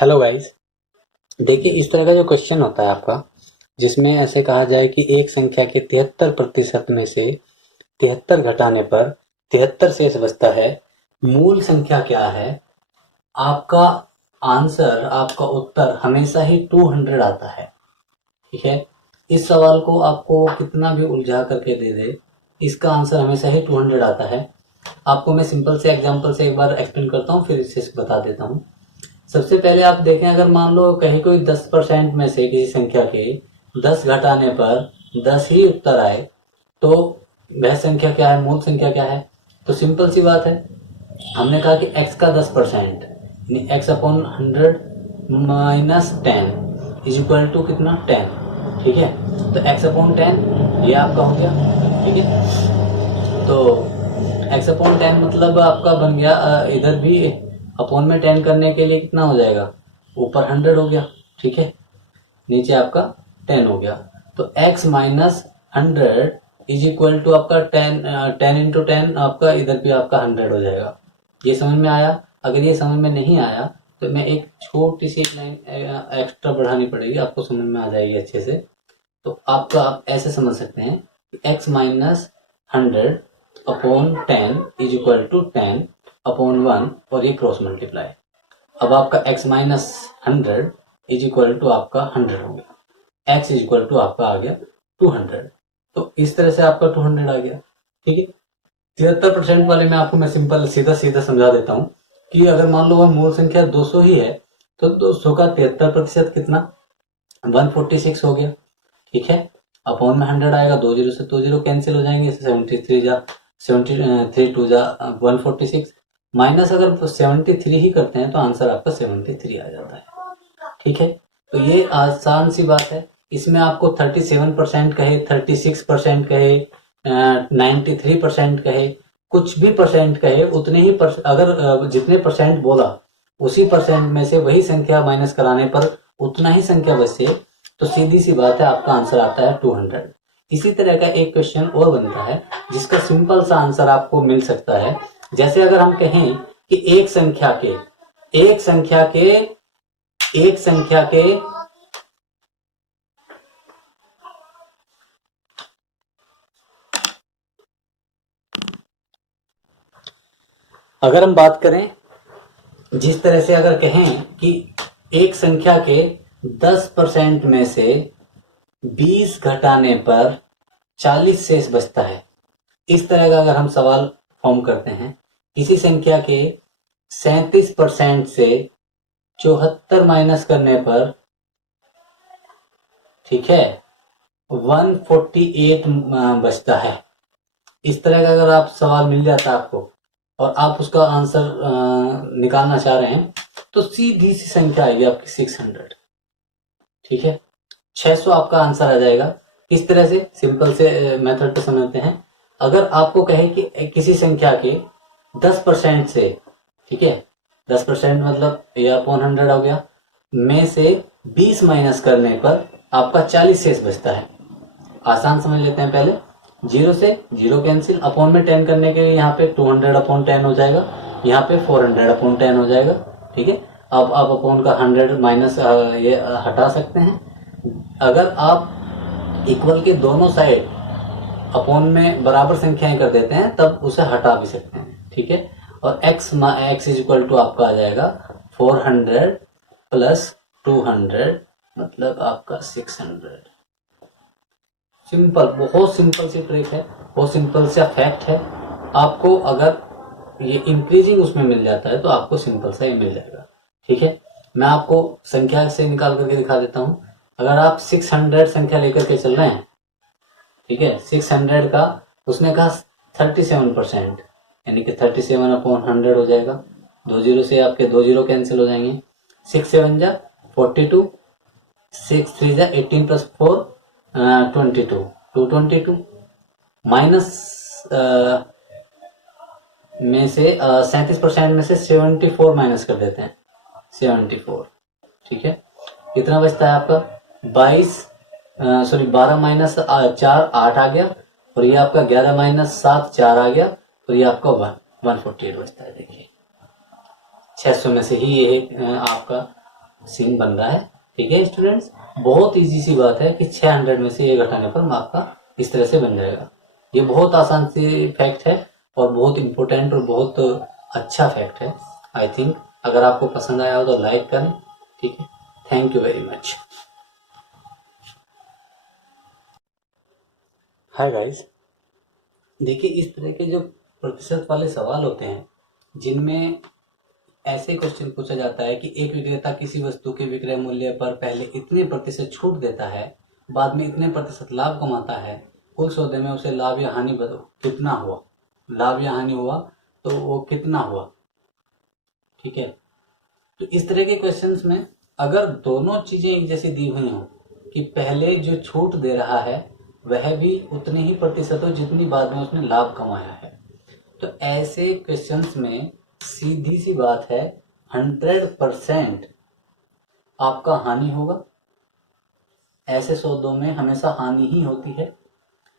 Hello guys. देखिए, इस तरह का जो क्वेश्चन होता है आपका, जिसमें ऐसे कहा जाए कि एक संख्या के 73% में से 73 घटाने पर 73 शेष बचता है, मूल संख्या क्या है? आपका आंसर, आपका उत्तर हमेशा ही 200 आता है। ठीक है, इस सवाल को आपको कितना भी उलझा करके दे दे, इसका आंसर हमेशा ही 200 आता है। आपको मैं सिंपल से एग्जांपल से एक बार एक्सप्लेन करता हूँ, फिर इसे बता देता हूँ। सबसे पहले आप देखें, अगर मान लो कहीं कोई 10% में से किसी संख्या के 10 घटाने पर 10 ही उत्तर आए, तो वह संख्या क्या है, मूल संख्या क्या है? तो सिंपल सी बात है, हमने कहा कि x का 10% यानी x upon 100 minus 10 is equal to कितना, 10। ठीक है, तो x अपॉन 10 ये आपका हो गया। ठीक है, तो x अपॉन 10 मतलब आपका बन गया, इधर भी अपॉन में 10 करने के लिए कितना हो जाएगा, ऊपर 100 हो गया। ठीक है, नीचे आपका 10 हो गया। तो x minus 100 is equal to आपका 10 इंटू 10, आपका इधर भी आपका 100 हो जाएगा। ये समझ में आया? अगर ये समझ में नहीं आया तो मैं एक छोटी सी लाइन एक्स्ट्रा बढ़ानी पड़ेगी, आपको समझ में आ जाएगी अच्छे से। तो आपका आप ऐसे समझ सकते हैं कि x minus 100 upon 10 is equal to 10 upon 1, और ये क्रॉस मल्टीप्लाई। अब आपका x minus 100 is equal to आपका 100 हो गया, x इज इक्वल टू आपका आ गया 200। तो इस तरह से आपका 200 आ गया। ठीक है, 73% वाले में आपको मैं सिंपल सीधा सीधा समझा देता हूँ कि अगर मान लो वह मूल संख्या 200 ही है, तो 200 का 73% कितना, 146 हो गया। ठीक है, अपॉन में 100 आएगा, 2 जीरो से 2 जीरो कैंसिल हो जाएंगे, 73 जा 73 टू जा 146, माइनस अगर 73 ही करते हैं तो आंसर आपका 73 आ जाता है। ठीक है, तो ये आसान सी बात है। इसमें आपको 37% कहे, 36% कहे, 93% कहे, कुछ भी परसेंट कहे, उतने ही अगर जितने परसेंट बोला उसी परसेंट में से वही संख्या माइनस कराने पर उतना ही संख्या बचे, तो सीधी सी बात है आपका आंसर आता है 200। इसी तरह का एक क्वेश्चन और बनता है जिसका सिंपल सा आंसर आपको मिल सकता है। जैसे अगर हम कहें कि एक संख्या के एक संख्या के अगर हम बात करें, जिस तरह से अगर कहें कि एक संख्या के 10% में से 20 घटाने पर 40 शेष बचता है, इस तरह का अगर हम सवाल फॉर्म करते हैं, किसी संख्या के 37% से 74 माइनस करने पर, ठीक है, 148 बचता है, इस तरह का अगर आप सवाल मिल जाता है आपको और आप उसका आंसर निकालना चाह रहे हैं, तो सीधी सी संख्या आएगी आपकी 600। ठीक है, 600 आपका आंसर आ जाएगा। इस तरह से सिंपल से मेथड पे समझते हैं। अगर आपको कहे कि किसी संख्या के 10% से, ठीक है, 10% मतलब ये अपॉन 100 हो गया, में से 20 माइनस करने पर आपका 40 शेष बचता है। आसान समझ लेते हैं पहले, जीरो से जीरो कैंसिल, अपॉन में 10 करने के लिए यहाँ पे 200 अपॉन 10 हो जाएगा, यहाँ पे 400 अपॉन 10 हो जाएगा। ठीक है, अब आप अपॉन का 100 माइनस ये हटा सकते हैं। अगर आप इक्वल के दोनों साइड अपॉन में बराबर संख्याएं कर देते हैं तब उसे हटा भी सकते हैं। ठीक है, और x इज इक्वल टू आपका आ जाएगा 400 प्लस 200 मतलब आपका 600। सिंपल, बहुत सिंपल सी ट्रिक है, बहुत सिंपल सा फैक्ट है। आपको अगर ये इंक्रीजिंग उसमें मिल जाता है तो आपको सिंपल सा ही मिल जाएगा। ठीक है, मैं आपको संख्या से निकाल करके दिखा देता हूं। अगर आप 600 संख्या लेकर के चल रहे हैं, ठीक है, 600 का उसने कहा 37%, यानी कि 37 अपॉन 100 हो जाएगा। 2 जीरो से आपके 2 जीरो कैंसिल हो जाएंगे, 6 7 जा 42, 6 3 जा 18 प्लस 4 22, 222 माइनस में से 37% में से 74 माइनस कर देते हैं, 74। ठीक है, कितना बचता है आपका 12 माइनस 4 8 आ गया, और ये आपका 11 माइनस 7 4 आ गया, और ये आपका 148 बचता है। देखिए 600 में से ही ये आपका सीन बन रहा है। ठीक है स्टूडेंट्स, बहुत इजी सी बात है कि 600 में से ये घटाने पर आपका इस तरह से बन जाएगा। ये बहुत आसान सी फैक्ट है और बहुत इंपॉर्टेंट और बहुत अच्छा फैक्ट है। आई थिंक अगर आपको पसंद आया हो तो लाइक करें। ठीक है, thank you very much. Hi guys, देखिए इस तरह के जो प्रतिशत वाले सवाल होते हैं जिनमें ऐसे क्वेश्चन पूछा जाता है कि एक विक्रेता किसी वस्तु के विक्रय मूल्य पर पहले इतने प्रतिशत छूट देता है, बाद में इतने प्रतिशत लाभ कमाता है, कुल सौदे में उसे लाभ या हानि कितना हुआ, लाभ या हानि हुआ तो वो कितना हुआ। ठीक है, तो इस तरह के क्वेश्चंस में अगर दोनों चीजें एक जैसी दी हुई हो कि पहले जो छूट दे रहा है वह भी उतने ही प्रतिशत हो जितनी बाद में उसने लाभ कमाया है, तो ऐसे क्वेश्चंस में सीधी सी बात है 100% आपका हानि होगा। ऐसे सौदों में हमेशा हानि ही होती है।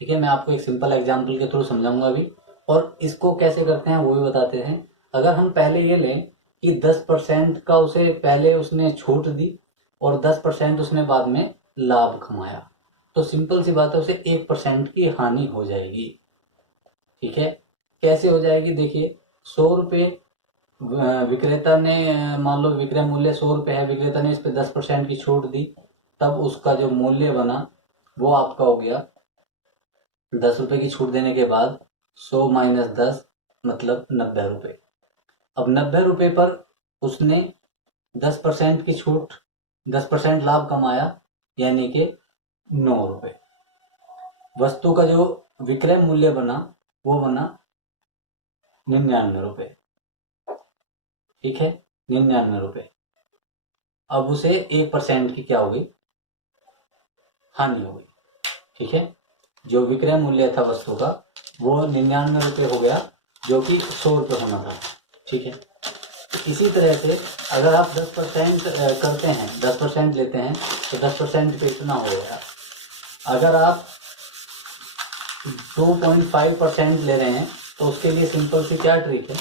ठीक है, मैं आपको एक सिंपल एग्जांपल के थ्रू समझाऊंगा अभी, और इसको कैसे करते हैं वो भी बताते हैं। अगर हम पहले ये लें कि 10% का उसे पहले उसने छूट दी और 10% उसने बाद में लाभ कमाया, तो सिंपल सी बात है उसे 1% की हानि हो जाएगी। ठीक है, कैसे हो जाएगी, देखिए 100 रुपये विक्रेता ने, मान लो विक्रय मूल्य 100 रुपये है, विक्रेता ने इस पे 10% की छूट दी, तब उसका जो मूल्य बना वो आपका हो गया 10 रुपये की छूट देने के बाद 100 माइनस 10 मतलब 90 रुपये। अब 90 रुपये पर उसने 10% की छूट, 10% लाभ कमाया, यानी कि 9 रुपये। वस्तु का जो विक्रय मूल्य बना वो बना 99 रुपये। ठीक है, 99 रुपये। अब उसे 1% की क्या हो गई, हानि हो गई। ठीक है, जो विक्रय मूल्य था वस्तु का वो 99 रुपये हो गया, जो कि 100 रुपये होना था। ठीक है, इसी तरह से अगर आप 10% करते हैं, 10% लेते हैं तो 10% पे इतना हो गया। अगर आप 2.5% ले रहे हैं तो उसके लिए सिंपल सी क्या ट्रिक है,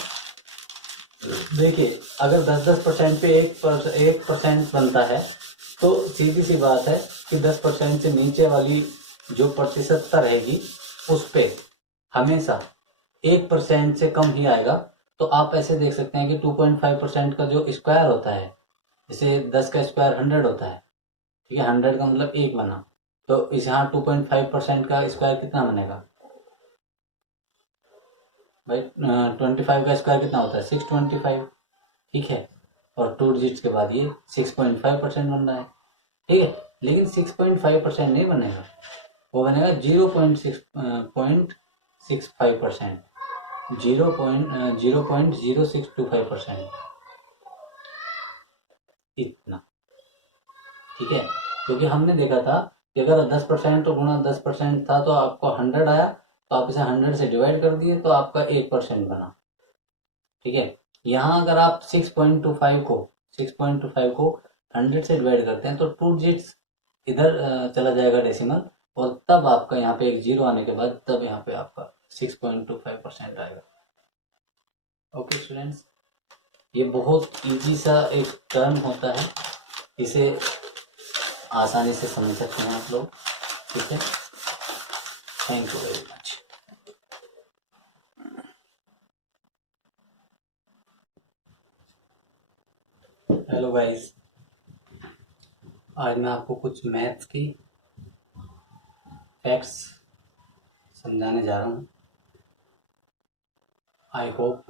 देखिए अगर 10% पे 1% बनता है तो सीधी सी बात है कि 10% से नीचे वाली जो प्रतिशतता रहेगी उस पे हमेशा 1% से कम ही आएगा। तो आप ऐसे देख सकते हैं कि 2.5% का जो स्क्वायर होता है, जैसे 10 का स्क्वायर 100 होता है। ठीक है, 100 का मतलब 1 बना, तो इस यहाँ 2.5% का स्क्वायर कितना बनेगा भाई, 25 का स्क्वायर कितना होता है 625। ठीक है, और 2 डिजिट्स के बाद ये 6.5% बन रहा है। ठीक है, लेकिन 6.5% नहीं बनेगा, वो बनेगा 0.625%, 0.0625% इतना। ठीक है, क्योंकि हमने देखा था कि अगर 10% तो गुणा 10% था तो आपको 100 आया, तो आप इसे 100 से डिवाइड कर दिए तो आपका 1% बना। ठीक है, यहाँ अगर आप 6.25 को 100 से डिवाइड करते हैं तो 2 डिजिट्स इधर चला जाएगा डेसिमल, और तब आपका यहाँ पे एक जीरो आने के बाद तब यहाँ पे आपका 6.25% आएगा। ओके स्टूडेंट्स, ये बहुत इजी सा एक टर्म होता है, इसे आसानी से समझ सकते हैं आप लोग। ठीक है, thank you very much. Hello guys, आज मैं आपको कुछ मैथ्स की फैक्ट्स समझाने जा रहा हूँ। आई होप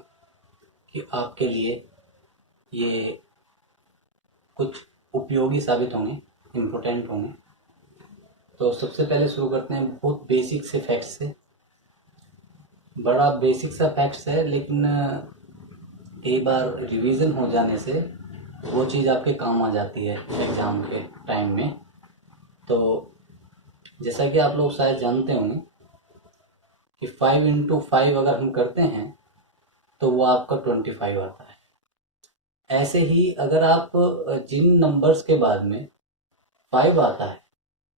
कि आपके लिए ये कुछ उपयोगी साबित होंगे, इम्पोर्टेंट होंगे। तो सबसे पहले शुरू करते हैं बहुत बेसिक से फैक्ट्स से। बड़ा बेसिक सा फैक्ट्स है, लेकिन एक बार रिवीजन हो जाने से वो चीज़ आपके काम आ जाती है एग्ज़ाम के टाइम में। तो जैसा कि आप लोग शायद जानते होंगे कि 5 × 5 अगर हम करते हैं तो वो आपका 25 आता है। ऐसे ही अगर आप जिन नंबर्स के बाद में 5 आता है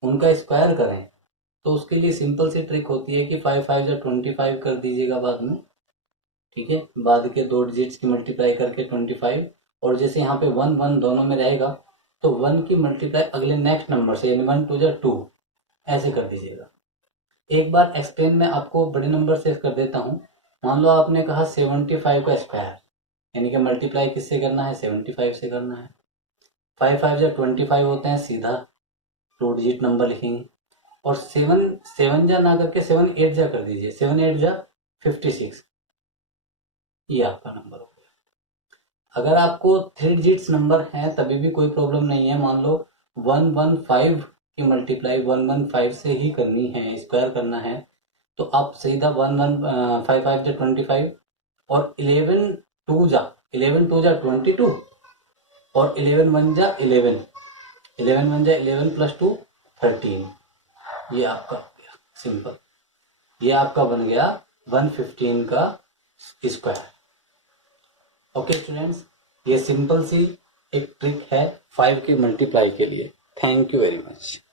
उनका स्क्वायर करें तो उसके लिए सिंपल सी ट्रिक होती है कि 5 5 या 25 कर दीजिएगा बाद में। ठीक है, बाद के 2 डिजिट्स की मल्टीप्लाई करके 25, और जैसे यहाँ पे 1 1 दोनों में रहेगा तो 1 की मल्टीप्लाई अगले नेक्स्ट नंबर से, यानी 1 2 जा 2 ऐसे कर दीजिएगा। एक बार एक्सप्लेन में आपको बड़े नंबर से कर देता हूँ। मान लो आपने कहा 75 का स्क्वायर, यानी कि मल्टीप्लाई किससे करना है, 75 से करना है। 5 5 जा 25 होते हैं, सीधा 2 डिजिट नंबर लिखेंगे। और 7 जा ना करके 7 8 जा कर दीजिए, 7 8 जा 56, ये आपका नंबर हो गया। अगर आपको 3 डिजिट्स नंबर हैं तभी भी कोई प्रॉब्लम नहीं है। मान लो 115 की मल्टीप्लाई 115 से ही करनी है, स्क्वायर करना है, तो आप सीधा 5 5 जा 25 और 11 2 जा 22 और 11 1 जा 11, 11 1 जा 11 प्लस 2 13, ये आपका हो गया सिंपल। ये आपका बन गया 115 का स्क्वायर। ओके स्टूडेंट्स, ये सिंपल सी एक ट्रिक है 5 के मल्टीप्लाई के लिए। Thank you very much.